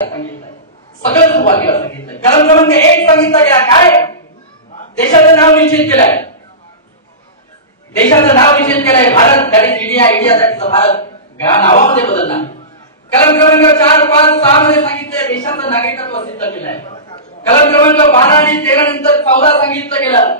सांगितलंय, सगळं सुरुवातीला सांगितलंय. कलम क्रमांक 1 सांगितलं गेला काय, देशाचं नाव निश्चित केलंय, देशाचं नाव निश्चित केलंय भारत, त्याने इंडिया, इंडियासाठीचं भारत या नावामध्ये बदलणार. कलम क्रमांक 4, 5, 6 मध्ये सांगितलंय देशाचं नागरिकत्व सिद्ध केलंय. कलम क्रमांक 12 आणि 13 नंतर 14 सांगितलं गेलं,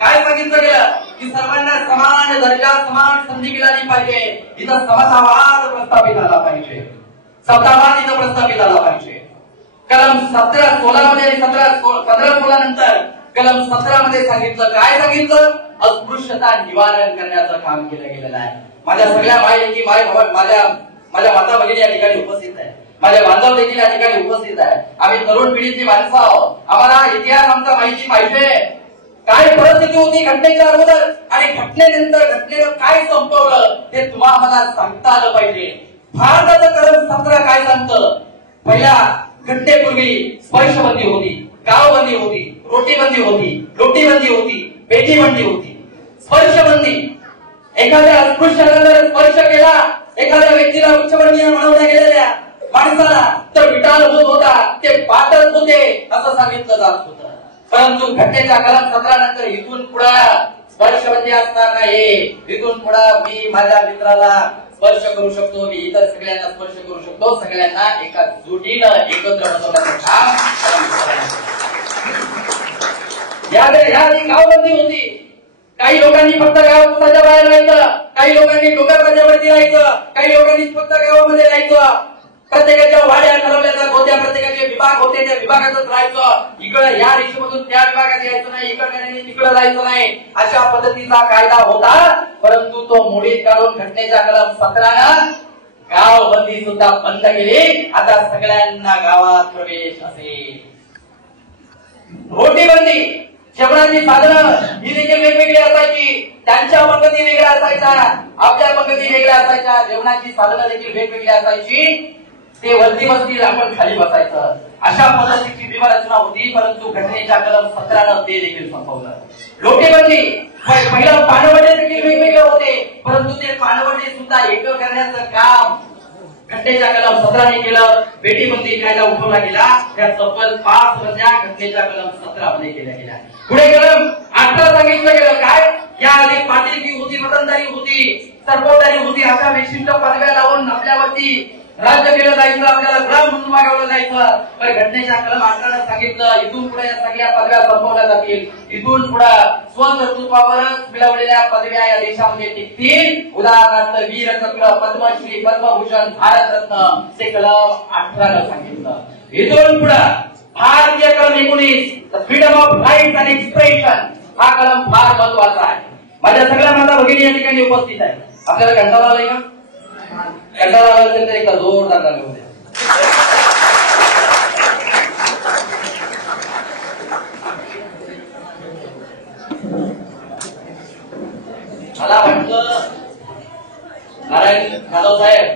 काय सांगितलं गेलं की सर्वांना समान दर्जा, समान संधी मिळाली पाहिजे. इथं समतावाद प्रस्थापित झाला पाहिजे, समतावाद इथं प्रस्थापित झाला पाहिजे. कलम 17, 16 मध्ये आणि 15, 16 नंतर कलम 17 मध्ये सांगितलं, काय सांगितलं, अस्पृश्यता निवारण करण्याचं काम केलं गेलेलं आहे. माझ्या सगळ्या माहिती माझ्या माता भगिनी या ठिकाणी उपस्थित आहे, माझ्या बांधव देखील या ठिकाणी उपस्थित आहे. आम्ही तरुण पिढीची माणसं आहोत, आम्हाला इतिहास आमचा माहिती पाहिजे. काय परिस्थिती होती घटनेच्या अगोदर आणि घटनेनंतर घटनेनं काय संपवलं हे तुम्हाला सांगता आलं पाहिजे. भारताचं कलम 17 काय सांगतं, पहिल्या घटनेपूर्वी स्पर्शबंदी होती, गावबंदी होती, रोटीबंदी होती, लोटीबंदी होती, पेटीबंदी होती. स्पर्शबंदी, एखाद्या अस्पृश्याला जर स्पर्श केला, एखाद्या व्यक्तीला उच्चवर्णीय म्हणवल्या गेलेल्या माणसाला तर विटाळ होत होता, ते पातळ होते असं सांगितलं जात होतं. परंतु घटनेच्या कलम 17 नंतर इथून पुढे स्पर्शबंदी असणार नाही. इथून पुढे मी माझ्या मित्राला स्पर्श करू शकतो, मी इतर सगळ्यांना स्पर्श करू शकतो, सगळ्यांना एका जुटीनं एकत्र बसवण्याचं काम. याआधी गावबंदी होती, काही लोकांनी फक्त गावाच्या बाहेर राहायचं, काही लोकांनी डोंगरावरती राहायचं, काही लोकांनी फक्त गावामध्ये राहायचं. प्रत्येकाच्या वाड्या ठरवल्या जात होत्या, प्रत्येकाचे विभाग होते, त्या विभागातच राहायचं. इकडे या रेषेमधून त्या विभागात यायचं नाही, इकडे तिकडे राहायचं नाही, अशा पद्धतीचा कायदा होता. परंतु तो मोडीत काढून घटनेच्या कलम 17 गावबंदी सुद्धा बंद केली. आता सगळ्यांना गावात प्रवेश असेल. रोटीबंदी, जेवणाची साधनं ही देखील वेगवेगळी असायची, त्यांच्या पद्धती वेगळ्या असायच्या, आपल्या पद्धती वेगळ्या असायच्या, जेवणाची साधनं देखील वेगवेगळी असायची. ते वरती वरती आपण खाली बसायचं, अशा पद्धतीची व्यवस्था होती. परंतु घटनेच्या कलम 17 ते देखील संपवलं. लोटीबंदी, पहिला पानवडे देखील वेगवेगळे होते, परंतु ते पानवडे सुद्धा एक करण्याचं काम घटनेच्या कलम 17 केलं. बेटीबंदी कायदा उठवला गेला, त्या तब्बल 5 बंद्या घटनेच्या कलम 17 मध्ये केल्या गेल्या. पुढे कलम 18 सांगितलं गेलं काय, याआधी पाटीलकी होती, वतनदारी होती, सरपोतदारी होती, अशा विशिष्ट पदव्या लावून आपल्यावरती राज्य केलं जायचं, आपल्याला गुलाम म्हणून मागवलं जायचं. पण घटनेच्या कलम 18 सांगितलं इथून पुढे या सगळ्या पदव्या संपवल्या जातील. इथून पुढे स्वकर्तृत्वावरच मिळवलेल्या पदव्या या देशामध्ये टिकतील. उदाहरणार्थ वीरचक्र, पद्मश्री, पद्मभूषण, भारतरत्न, ते कलम 18 सांगितलं. इथून पुढे भारतीय कलम 19 freedom of right and expression हा कलम फार महत्वाचा आहे. माझ्या सगळ्या माता भगिनी या ठिकाणी उपस्थित आहे. आपल्याला कंटाळा आलाय का? कंटाळा आला असेल तर एका जोरदार टाळ्या होत्या. मला वाटलं नारायण जाधव साहेब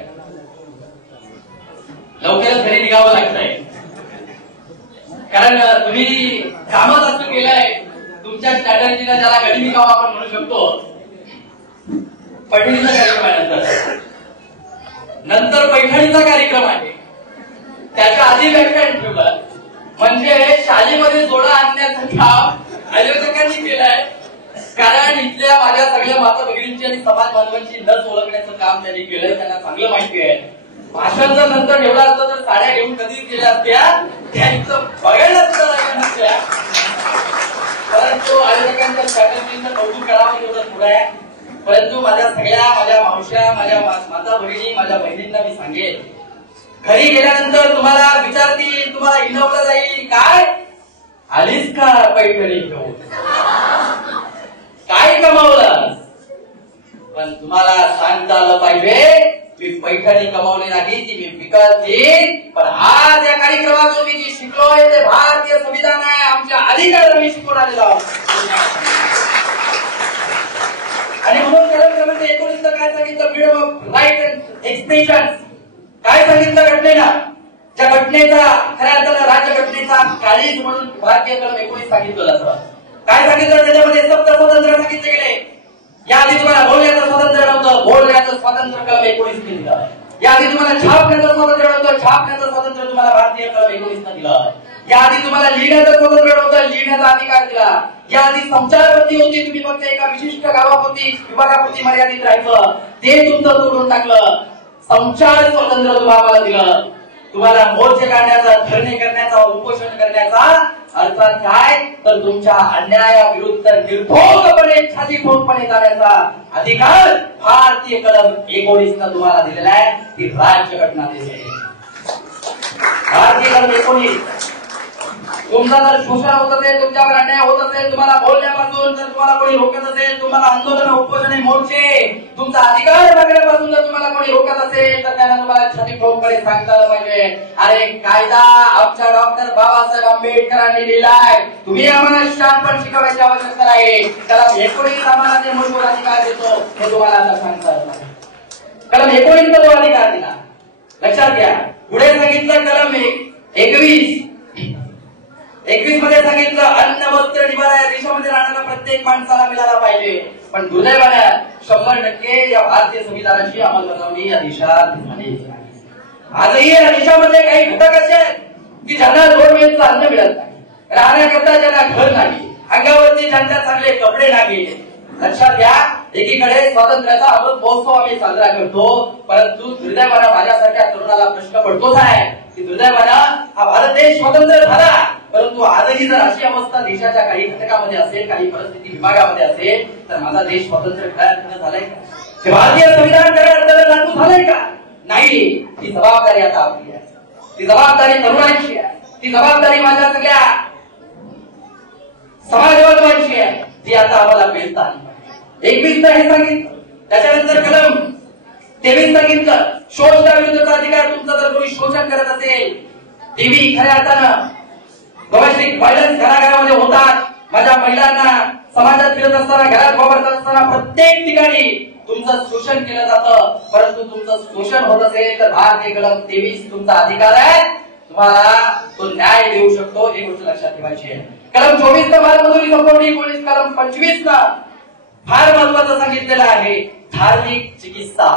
लवकरच घरी निघावं लागतंय, कारण तुम्ही कामच असं केलंय. तुमच्या स्ट्रॅटर्जीला ज्याला घरी निघावं आपण म्हणू शकतो. पैठणीचा कार्यक्रम आहे, नंतर पैठणीचा कार्यक्रम आहे, त्याच्या आधी व्याख्यान ठेवलं. म्हणजे शाळेमध्ये जोडा आणण्याचं काम आयोजकांनी केलंय. कारण इथल्या माझ्या सगळ्या माता भगिनींची आणि समाज बांधवांची लस ओळखण्याचं काम त्यांनी केलंय, त्यांना चांगलं माहिती आहे. भाषण जर नंतर एवढं असतं तर साड्या घेऊन कधी केल्या असत्या, त्यांचं बघायला सुद्धा लागल्या नसत्या. परंतु आयोजकांच्या स्ट्रॅटर्जीचं कौतुक करावं एवढं थोडं आहे. परंतु माझ्या मावश्या, माझ्या माता भगिनी, माझ्या बहिणींना मी सांगेन, घरी गेल्यानंतर तुम्हाला विचारतील, तुम्हाला हिनवलं जाईल, काय आलीस का पैठणी घेऊन, काय कमावलं. पण तुम्हाला सांगता आलं पाहिजे मी पैठणी कमावली नाही, ती मी विकत घेईन. पण आज या कार्यक्रमातून मी जी शिकलोय ते भारतीय संविधान आहे, आमच्या अधिकार मी शिकून आलेलो आहोत. आणि म्हणून कलम क्रमांक 19 काय सांगितलं, freedom of right and expression काय सांगितलं घटनेला. ज्या घटनेचा खऱ्या अर्थानं राज्यघटनेचा काळीज म्हणून भारतीय कलम 19 सांगितलं जातं. काय सांगितलं त्याच्यामध्ये सप्त स्वातंत्र्य सांगितले गेले. याआधी तुम्हाला बोलण्याचं स्वातंत्र्य नव्हतं, बोलण्याचं स्वातंत्र्य कलम 19 दिलं. याआधी तुम्हाला छापण्याचं स्वातंत्र्य होतं, छापण्याचं स्वातंत्र्य तुम्हाला भारतीय कलम 19 दिलं. याआधी तुम्हाला लिहिण्याचं स्वातंत्र्य होतं, लिहिण्याचा अधिकार दिला. याआधी संचारबंदी होती, तुम्ही फक्त एका विशिष्ट गावापुरती विभागापुरती मर्यादित राहायचं, ते तुमचं तोडून टाकलं. संचार स्वातंत्र्य तुम्हाला दिलं. तुम्हाला मोर्चे काढण्याचा, धरणे करण्याचा, उपोषण करण्याचा, अर्थात काय तर तुमच्या अन्यायाविरुद्ध निर्भोगपणे छाती ठोकपणे जाण्याचा अधिकार भारतीय कलम 19 तुम्हाला दिलेला आहे. ती राज्यघटना देते. भारतीय कलम 19 तुमचा जर शोषण होत असेल, तुमच्यावर अन्याय होत असेल, तुम्हाला बोलण्यापासून जर तुम्हाला कोणी रोखत असेल, तुम्हाला आंदोलन उपोषणे मोर्चे तुमचा अधिकार मागण्यापासून जर तुम्हाला कोणी रोखत असेल, तर त्यांना तुम्हाला छाती ठोकपणे सांगता आलं पाहिजे, अरे कायदा आमच्या डॉक्टर बाबासाहेब आंबेडकरांनी लिहिलाय, तुम्ही आम्हाला शहाणपण शिकवायची आवश्यकता नाही. त्याला 19 आम्हाला जे मूलभूत अधिकार देतो हे तुम्हाला आता सांगता आलं पाहिजे. कलम 19 तो अधिकार दिला. लक्षात घ्या. पुढे सांगितलं कलम 21 मध्ये सांगितलं अन्न वस्त्र निवारा या देशामध्ये राहणाऱ्या प्रत्येक माणसाला मिळाला पाहिजे. पण दुर्दैवाने 100% या भारतीय संविधानाची अंमलबजावणी या देशात झाली. आजही या देशामध्ये काही घटक असे आहेत की ज्यांना 2 वेळचं अन्न मिळत नाही, राहण्याकरता ज्यांना घर नाही, अंगावरती ज्यांच्या चांगले कपडे नाही. लक्षात घ्या. एकीकडे स्वातंत्र्याचा अमृत महोत्सव आम्ही साजरा करतो, परंतु दुर्दैवाने माझ्यासारख्या तरुणाला प्रश्न पडतोच आहे की दुर्दैवाने हा भारत देश स्वतंत्र झाला, परंतु आजही जर अशी अवस्था देशाच्या काही घटकामध्ये असेल, काही परिस्थिती विभागामध्ये असेल, तर माझा देश स्वतंत्र झालाय का? हे भारतीय संविधान करायला लागू झालंय का? नाही. ही जबाबदारी आता आपली आहे. ती जबाबदारी तरुणांची आहे. ती जबाबदारी माझ्या सगळ्या समाजवादाची आहे. ती आता आम्हाला पेलता आली. 21 हे सांगितलं. त्याच्यानंतर कलम 23 सांगितलं शोषणाविरुद्धचा अधिकार. तुमचा जर कोणी शोषण करत असेल, टीव्ही खऱ्या अर्थानं डोमेस्टिक व्हायलन्स घराघरामध्ये होतात. माझ्या महिलांना समाजात फिरत असताना, घरात वावरत असताना प्रत्येक ठिकाणी तुमचं शोषण केलं जातं, परंतु तुमचं शोषण होत असेल तर भारतीय कलम 23 तुमचा अधिकार आहे, तुम्हाला तो न्याय देऊ शकतो. ही गोष्ट लक्षात ठेवायची आहे. कलम 24 बालमजुरी संपवणी. कलम 25 फार महत्वाचं सांगितलेलं आहे धार्मिक चिकित्सा.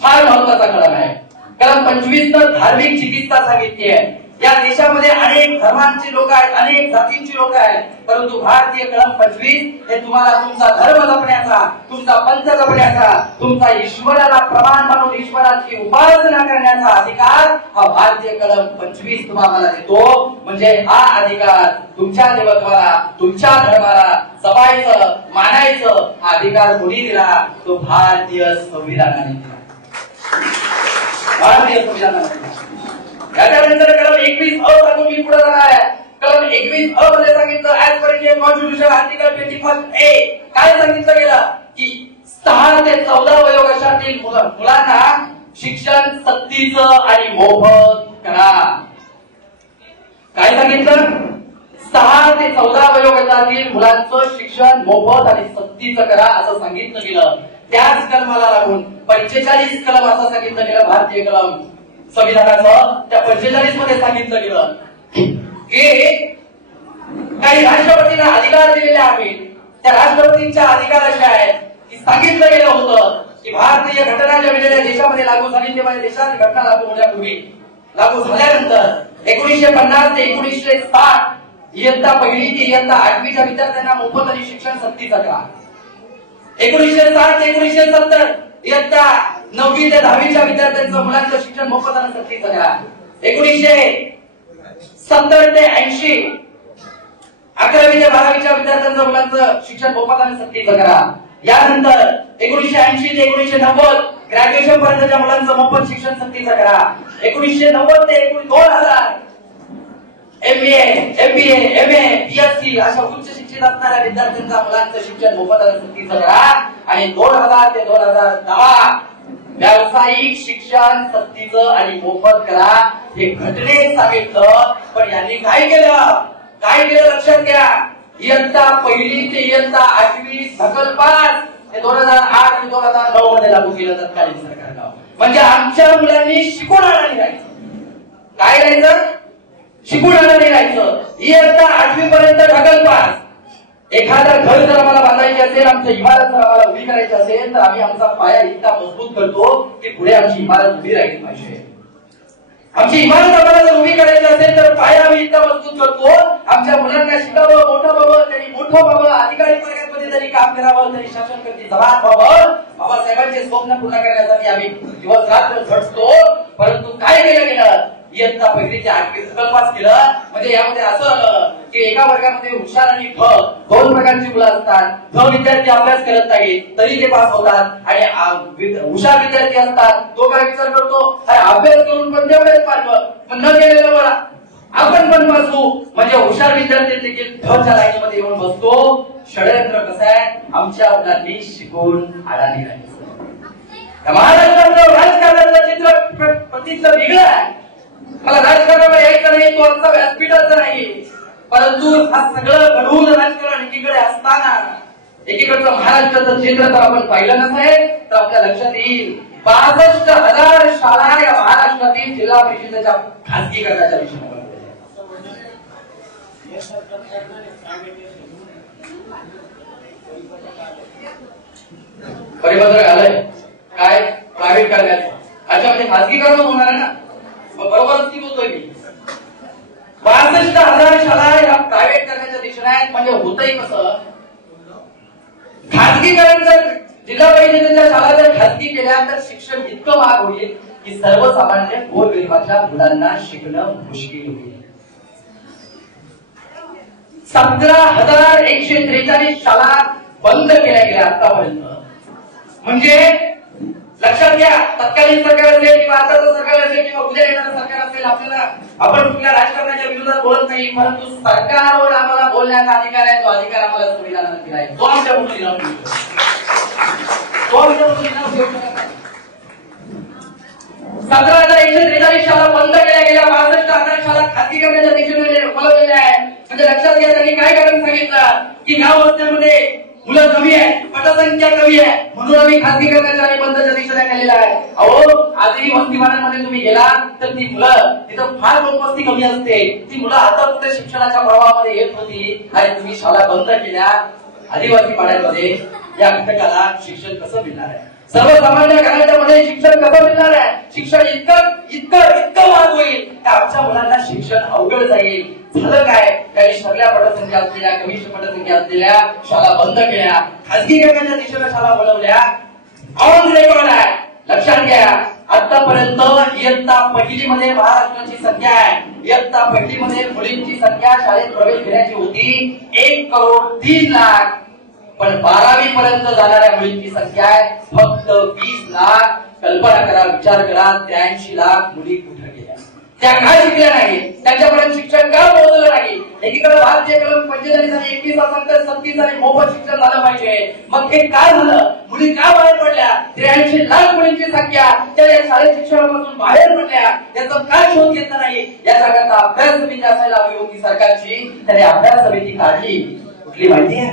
फार महत्वाचा कलम आहे. कलम 25 धार्मिक चिकित्सा सांगितली आहे. या देशामध्ये अनेक धर्मांची लोक आहेत, अनेक जातींची लोक आहेत, परंतु भारतीय कलम 25 हे तुम्हाला तुमचा धर्म जपण्याचा, तुमचा पंथ जपण्याचा, तुमचा ईश्वराला प्रमाण मानून ईश्वराची उपासना करण्याचा अधिकार हा भारतीय कलम 25 तुम्हाला देतो. म्हणजे हा अधिकार तुमच्या देवत्वाला, तुमच्या धर्माला जपायचं, मानायचं हा अधिकार कोणी दिला? तो भारतीय संविधानाने दिला. भारतीय संविधानाने दिला. याच्यानंतर कलम 21 सांगून मी पुढे जाणार आहे. कलम 21 मध्ये सांगितलं as per Indian constitution article 21A काय सांगितलं गेलं की 6 ते 14 वयोगटातील मुलांना शिक्षण सक्तीचं आणि मोफत करा. काय सांगितलं? 6 ते 14 वयोगटातील मुलांचं शिक्षण मोफत आणि सक्तीचं करा असं सांगितलं गेलं. त्याच कलमाला लागून 45 कलम असं सांगितलं गेलं भारतीय कलम संविधानाचं. त्या 45 मध्ये सांगितलं गेलं की काही राष्ट्रपतींना अधिकार दिलेले आहेत. त्या राष्ट्रपतींच्या अधिकार असे आहेत की सांगितलं गेलं होतं की भारतीय घटना ज्या वेळेला देशामध्ये लागू झाली तेव्हा देशात घटना लागू होण्यापूर्वी, लागू झाल्यानंतर 1950 ते 1960 इयत्ता 1ली ते इयत्ता 8वीच्या विद्यार्थ्यांना मोफत आणि शिक्षण सक्तीचं करा. 1960 ते 1970 इयत्ता 9वी ते 10वीच्या विद्यार्थ्यांचं मुलांचं शिक्षण मोफत आणि सक्तीचं करा. 1970 ते 80 11वी ते 12वीच्या विद्यार्थ्यांचं मुलांचं शिक्षण मोफत आणि सक्तीचं करा. यानंतर 1980 ते 1990 ग्रॅज्युएशन पर्यंतच्या मुलांचं मोफत शिक्षण सक्तीचं करा. 1990 ते 2000 MBA, MBA, MA, PhD अशा उच्च शिक्षित असणाऱ्या विद्यार्थ्यांच्या मुलांचं शिक्षण मोफत आणि सक्तीचं करा. आणि 2000 ते 2010 व्यावसायिक शिक्षण सक्तीचं आणि मोफत करा. हे घटनेत सांगितलं. पण यांनी काय केलं लक्षात घ्या. इयत्ता 1ली ते इयत्ता 8वी ढकलपास हे 2008 आणि 2009 मध्ये लागू केलं तत्कालीन सरकारनं. म्हणजे आमच्या मुलांनी शिकून आणायला राहायचं. काय राहायचं? शिकून आणायला राहायचं. इयत्ता 8वी पर्यंत ढकलपास, एखादा घर जर आम्हाला बांधायचे असेल, आमची इमारत जर आम्हाला उभी करायची असेल, तर आम्ही आमचा पाया इतका मजबूत करतो की पुढे आमची इमारत उभी राहिली पाहिजे. आमची इमारत आम्हाला जर उभी करायची असेल तर पाया आम्ही इतका मजबूत करतो, आमच्या मुलांना शिकावं, मोठं व्हावं, त्यांनी मोठं व्हावं, अधिकारी वर्गामध्ये जरी काम करावं, तरी शासनकर्ते जबान व्हावं, बाबासाहेबांचे स्वप्न पूर्ण करण्यासाठी आम्ही दिवस रात्र झटतो. परंतु काय केलं गेलं? इयत्ता पहिली ते 8वी सकलपास केलं. म्हणजे यामध्ये असं आलं की एका वर्गामध्ये हुशार आणि फ दोन प्रकारची मुलं असतात. फ विद्यार्थी अभ्यास करत नाही तरी ते पास होतात, आणि हुशार विद्यार्थी असतात, तो काय विचार करतो, अभ्यास करून पण तेवढेच पाठवं, पण न केलेलं बरं आपण पण बसू. म्हणजे हुशार विद्यार्थी देखील फच्या लाईनीमध्ये येऊन बसतो. षडयंत्र कसं आहे? आमच्या मुलांनी शिकून अडाणी राहिली. महाराष्ट्रातलं राजकारणाचं चित्र प्रतिष्ठा वेगळं आहे. मला राजकारणाला यायचं नाही, तो आमचा व्यासपीठाचा नाही. परंतु हा सगळं घडवून राजकारण एकीकडे असताना एकीकडचं महाराष्ट्राचं चित्र जर आपण पाहिलं नसेल तर आपल्या लक्षात येईल 62,000 शाळा या महाराष्ट्रातील जिल्हा परिषदेच्या खासगीकरणाच्या दिशेने परिपत्रक आलंय काय प्रायव्हेट करण्याचं. अच्छा, म्हणजे खासगीकरण होणार आहे ना, बरोबरच की बोलतोय मी. 62,000 शाळा या प्रायव्हेट करण्याच्या दिशेने आहेत. म्हणजे होतंय कसं? खासगीकरण जर जिल्हा परिषदेच्या शाळा जर खासगी केल्या तर शिक्षण इतकं महाग होईल की सर्वसामान्य गोरगरिबाच्या मुलांना शिकणं मुश्किल होईल. 17,143 शाळा बंद केल्या गेल्या आतापर्यंत. म्हणजे लक्षात घ्या, तत्कालीन सरकार असेल किंवा आताचं सरकार असेल किंवा उद्या येणारं सरकार असेल, आपल्याला आपण कुठल्या राजकारणाच्या विरोधात बोलत नाही, परंतु सरकारवर आम्हाला बोलण्याचा अधिकार आहे. तो अधिकार आम्हाला संविधानाने दिला आहे. तो आमच्या मुलीला मिळतो. तो आमच्या मुलीला मिळतो. 17,143 शाळा बंद केल्या गेल्या, 62,000 शाळा खासगी करण्याच्या दिशेने वळवलेल्या आहेत. म्हणजे लक्षात घ्या, त्यांनी काय कारण सांगितलं की गाव वस्त्यांमध्ये मुलं कमी आहे, पटसंख्या कमी आहे, म्हणून आम्ही खासगीकरणाच्या आणि बंदच्या दिशेने केलेला आहे. अहो, आजही वस्तीवाड्यांमध्ये तुम्ही गेला तर ती मुलं तिथं फार लोकवस्ती कमी असते. ती मुलं आता कुठे शिक्षणाच्या प्रवाहामध्ये येत होती आणि तुम्ही शाळा बंद केल्या. आदिवासी पाड्यांमध्ये या घटकाला शिक्षण कसं मिळणार आहे? सर्वसामान्य घराच्या मध्ये शिक्षण कसं मिळणार आहे? शिक्षण इतकं इतकं इतकं महाग होईल की आमच्या मुलांना शिक्षण अवघड जाईल. झालं काय? त्यांनी सगळ्या पटसंख्या असलेल्या, कमी पटसंख्या असलेल्या शाळा बंद केल्या, खासगीकरणाच्या दिशेने शाळा बनवल्या. ऑन रेकॉर्ड आहे, लक्षात घ्या. आतापर्यंत इयत्ता पहिलीमध्ये महाराष्ट्राची संख्या आहे, इयत्ता पहिलीमध्ये मुलींची संख्या शाळेत प्रवेश घेण्याची होती 1,03,00,000. पण 12वी पर्यंत जाणाऱ्या मुलींची संख्या आहे फक्त 20,00,000. कल्पना करा, विचार करा, 83,00,000 मुली कुठे गेल्या? त्या काय शिकल्या नाही? त्यांच्यापर्यंत शिक्षण का पोहोचलं नाही? एकीकडे भारतीय कलम 45 आणि 21 असेल तर 36 आणि मोफत शिक्षण झालं पाहिजे. मग हे काय झालं? मुली का बाहेर पडल्या? 83,00,000 मुलींची संख्या त्या शाळेत शिक्षणापासून बाहेर पडल्या. याचा काय शोध घेतला नाही? याच्याकरता अभ्यास समिती असायला हवी होती सरकारची. त्याने अभ्यास समिती काढली. कुठली माहिती आहे?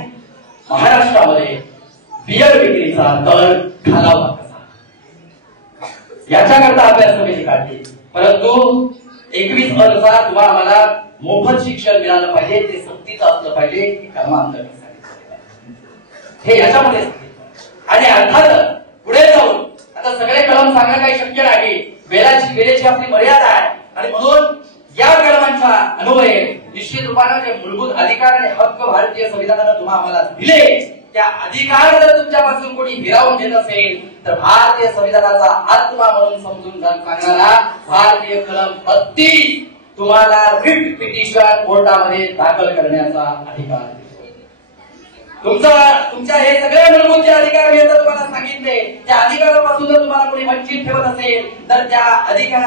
महाराष्ट्रामध्ये बियर विक्रीचा दर घालावा कसा, याच्याकरता अभ्यास समिती काढली. परंतु 21 अनुसार तुम्हाला आम्हाला मोफत शिक्षण मिळालं पाहिजे, ते सक्तीचं असलं पाहिजे, कर्मांतर्गत हे याच्यामध्ये सांगितलं. आणि अर्थात पुढे जाऊन आता सगळे कलम सांगणं काही शक्य नाही. वेळेची आपली मर्यादा आहे आणि म्हणून या कलमांचा अन्वय निश्चित रूपाने जे मूलभूत अधिकार आणि हक्क भारतीय संविधानाने तुम्हाला आम्हाला दिले, त्या अधिकार जर तुमच्यापासून कोणी हिरावून घेत असेल तर भारतीय संविधानाचा आत्मा म्हणून समजून सांगणारा भारतीय कलम 32 तुम्हाला रिट पिटिशन कोर्टामध्ये दाखल करण्याचा अधिकार देतो. तुमच्या हे सगळे मूलभूत जे अधिकार मी आता तुम्हाला सांगितले, त्या अधिकारापासून जर तुम्हाला कोणी वंचित ठेवत असेल तर त्या अधिकार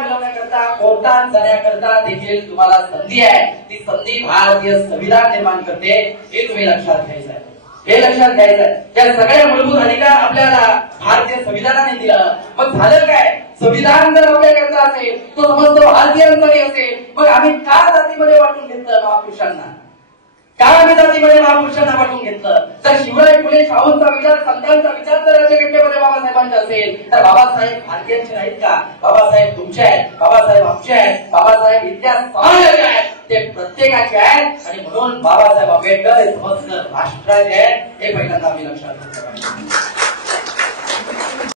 मिळवण्याकरता कोर्टात जाण्याकरता देखील तुम्हाला संधी आहे. ती संधी भारतीय संविधान निर्माण करते, हे तुम्ही लक्षात घ्यायचं आहे. हे लक्षात घ्यायचं आहे. त्या सगळ्या मूलभूत अधिकार आपल्याला भारतीय संविधानाने दिलं. मग झालं काय? संविधान जर आपल्याकरता असेल, तो समजतो भारतीयांसाठी असेल, मग आम्ही का जातीमध्ये वाटून घेतलं महापुरुषांना? का आम्ही जातीमध्ये महापुरुषांना वाटून घेतलं? तर शिवराय फुले शाहूंचा विचार, संतांचा विचार जर राज्यघटनेमध्ये बाबासाहेबांचा असेल तर बाबासाहेब भारतीयांचे नाहीत का? बाबासाहेब तुमचे आहेत, बाबासाहेब आमचे आहेत, बाबासाहेब इतिहास समाजाचे आहेत. ते प्रत्येकाचे आहेत आणि म्हणून बाबासाहेब आंबेडकर हे समस्त राष्ट्राचे आहेत हे पहिल्यांदा आम्ही लक्षात घेतलं पाहिजे.